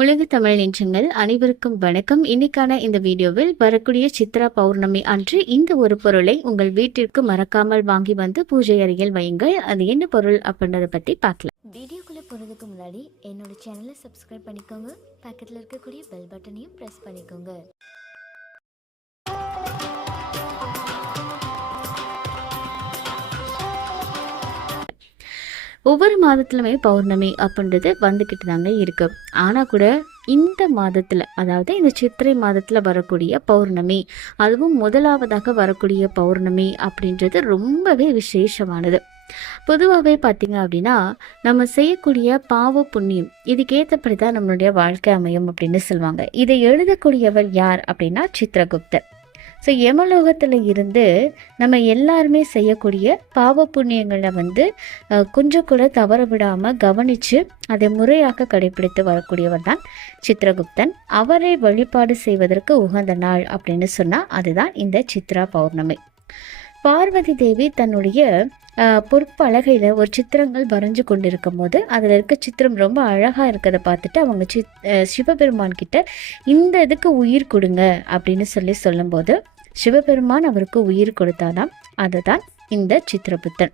உலக தமிழ் நெஞ்சங்கள் அனைவருக்கும் வணக்கம். இன்னைக்கான இந்த வீடியோவில் வரக்கூடிய சித்ரா பௌர்ணமி அன்று இந்த ஒரு பொருளை உங்கள் வீட்டிற்கு மறக்காமல் வாங்கி வந்து பூஜை அறையில் வையுங்கள். அது என்ன பொருள் அப்படின்றத பத்தி பார்க்கலாம். வீடியோக்குள்ளே போகிறதுக்கு முன்னாடி என்னோட சேனலை சப்ஸ்கிரைப் பண்ணிக்கோங்க. பக்கத்தில் இருக்கக்கூடிய பெல் பட்டனையும் ப்ரெஸ் பண்ணிக்கோங்க. ஒவ்வொரு மாதத்துலையுமே பௌர்ணமி அப்படின்றது வந்துக்கிட்டு தாங்க இருக்கு. ஆனால் கூட இந்த மாதத்தில் அதாவது இந்த சித்திரை மாதத்தில் வரக்கூடிய பௌர்ணமி அதுவும் முதலாவதாக வரக்கூடிய பௌர்ணமி அப்படின்றது ரொம்பவே விசேஷமானது. பொதுவாகவே பார்த்தீங்க அப்படின்னா நம்ம செய்யக்கூடிய பாவ புண்ணியம் இதுக்கேற்றபடி தான் நம்மளுடைய வாழ்க்கை அமையும் அப்படின்னு சொல்லுவாங்க. இதை எழுதக்கூடியவர் யார் அப்படின்னா சித்திரகுப்தர். ஸோ யமலோகத்தில் இருந்து நம்ம எல்லாருமே செய்யக்கூடிய பாவ புண்ணியங்களை வந்து கொஞ்சம் கூட தவற விடாமல் கவனித்து அதை முறையாக கடைபிடித்து வரக்கூடியவர் தான் சித்திரகுப்தன். அவரை வழிபாடு செய்வதற்கு உகந்த நாள் அப்படின்னு சொன்னால் அதுதான் இந்த சித்ரா பௌர்ணமி. பார்வதி தேவி தன்னுடைய பொற்பலகையில் ஒரு சித்திரங்கள் வரைஞ்சு கொண்டிருக்கும் போது அதில் இருக்க சித்திரம் ரொம்ப அழகாக இருக்கிறத பார்த்துட்டு அவங்க சித் சிவபெருமான் கிட்ட இந்த இதுக்கு உயிர் கொடுங்க அப்படின்னு சொல்லி சொல்லும்போது சிவபெருமான் அவருக்கு உயிர் கொடுத்தாதான் அதுதான் இந்த சித்திரபுத்தன்.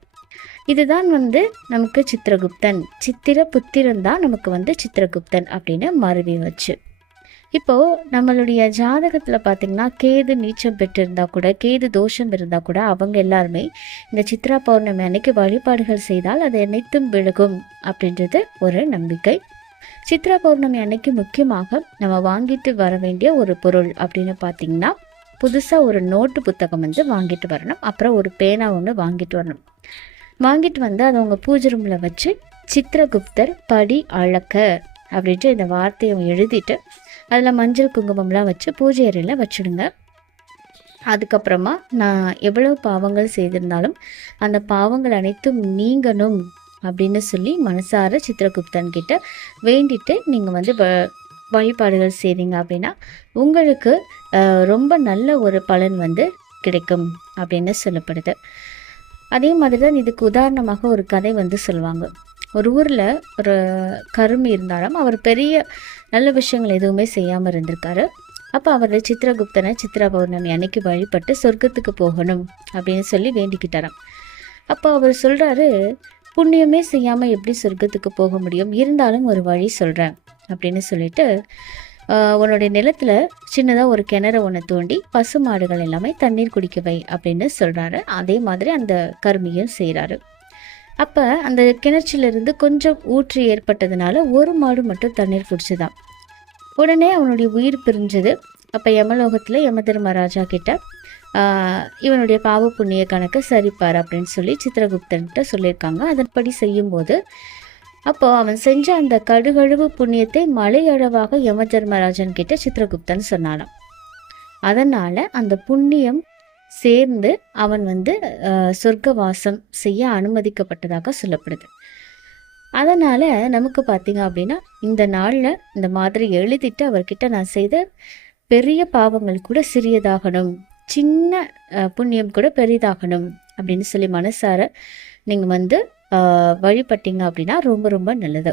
இதுதான் வந்து நமக்கு சித்திரகுப்தன். சித்திர புத்திரன் தான் நமக்கு வந்து சித்திரகுப்தன் அப்படின்னு மருவி வச்சு. இப்போ நம்மளுடைய ஜாதகத்தில் பார்த்திங்கன்னா கேது நீச்சம் பெற்றிருந்தா கூட கேது தோஷம் இருந்தால் கூட அவங்க எல்லாருமே இந்த சித்ரா பௌர்ணமி அன்னைக்கு வழிபாடுகள் செய்தால் அது அனைத்தும் விலகும் அப்படின்றது ஒரு நம்பிக்கை. சித்ரா பௌர்ணமி அன்னைக்கு முக்கியமாக நம்ம வாங்கிட்டு வர வேண்டிய ஒரு பொருள் அப்படின்னு பார்த்தீங்கன்னா புதுசாக ஒரு நோட்டு புத்தகம் வந்து வாங்கிட்டு வரணும். அப்புறம் ஒரு பேனா ஒன்று வாங்கிட்டு வரணும். வாங்கிட்டு வந்து அதை உங்கள் பூஜை ரூமில் வச்சு சித்திரகுப்தர் படி அழக்க அப்படின்ட்டு இந்த வார்த்தையை எழுதிட்டு அதில் மஞ்சள் குங்குமம்லாம் வச்சு பூஜை அறையில் வச்சுடுங்க. அதுக்கப்புறமா நான் எவ்வளோ பாவங்கள் செய்திருந்தாலும் அந்த பாவங்கள் அனைத்தும் நீங்கணும் அப்படின்னு சொல்லி மனசார சித்திரகுப்தன் கிட்ட வேண்டிட்டு நீங்கள் வந்து வ- வழிபாடுகள் செய்கிறீங்க அப்படின்னா உங்களுக்கு ரொம்ப நல்ல ஒரு பலன் வந்து கிடைக்கும் அப்படின்னு சொல்லப்படுது. அதே மாதிரி தான் இதுக்கு உதாரணமாக ஒரு கதை வந்து சொல்லுவாங்க. ஒரு ஊரில் ஒரு கருமி இருந்தாலும் அவர் பெரிய நல்ல விஷயங்கள் எதுவுமே செய்யாமல் இருந்திருக்காரு. அப்போ அவர் சித்திரகுப்தனை சித்ரா பௌர்ணமி அன்னைக்கு வழிபட்டு சொர்க்கத்துக்கு போகணும் அப்படின்னு சொல்லி வேண்டிக்கிட்டாராம். அப்போ அவர் சொல்கிறாரு புண்ணியமே செய்யாமல் எப்படி சொர்க்கத்துக்கு போக முடியும்? இருந்தாலும் ஒரு வழி சொல்கிறேன் அப்படின்னு சொல்லிட்டு உன்னுடைய நிலத்தில் சின்னதாக ஒரு கிணறு ஒன்று தோண்டி பசு மாடுகள் எல்லாமே தண்ணீர் குடிக்க வை அப்படின்னு சொல்கிறாரு அதே மாதிரி அந்த கருமியும் செய்கிறாரு அப்போ அந்த கிணற்றிலிருந்து கொஞ்சம் ஊற்று ஏற்பட்டதுனால ஒரு மாடு மட்டும் தண்ணீர் குடிச்சுதான். உடனே அவனுடைய உயிர் பிரிஞ்சது. அப்போ யமலோகத்தில் யமதர்மராஜா கிட்ட இவனுடைய பாவ புண்ணிய கணக்கு சரிப்பார் அப்படின்னு சொல்லி சித்திரகுப்தன்கிட்ட சொல்லியிருக்காங்க. அதன்படி செய்யும்போது அப்போது அவன் செஞ்ச அந்த கடுகழுவு புண்ணியத்தை மலையளவாக யமதர்மராஜன் கிட்ட சித்திரகுப்தன் சொன்னானாம். அதனால் அந்த புண்ணியம் சேர்ந்து அவன் வந்து சொர்க்கவாசம் செய்ய அனுமதிக்கப்பட்டதாக சொல்லப்படுது. அதனால் நமக்கு பார்த்தீங்க அப்படின்னா இந்த நாளில் இந்த மாதிரி எழுதிட்டு அவர்கிட்ட நான் செய்த பெரிய பாவங்கள் கூட சிறியதாகணும். சின்ன புண்ணியம் கூட பெரிதாகணும் அப்படின்னு சொல்லி மனசார நீங்கள் வந்து வழிபட்டீங்க அப்படின்னா ரொம்ப ரொம்ப நல்லது.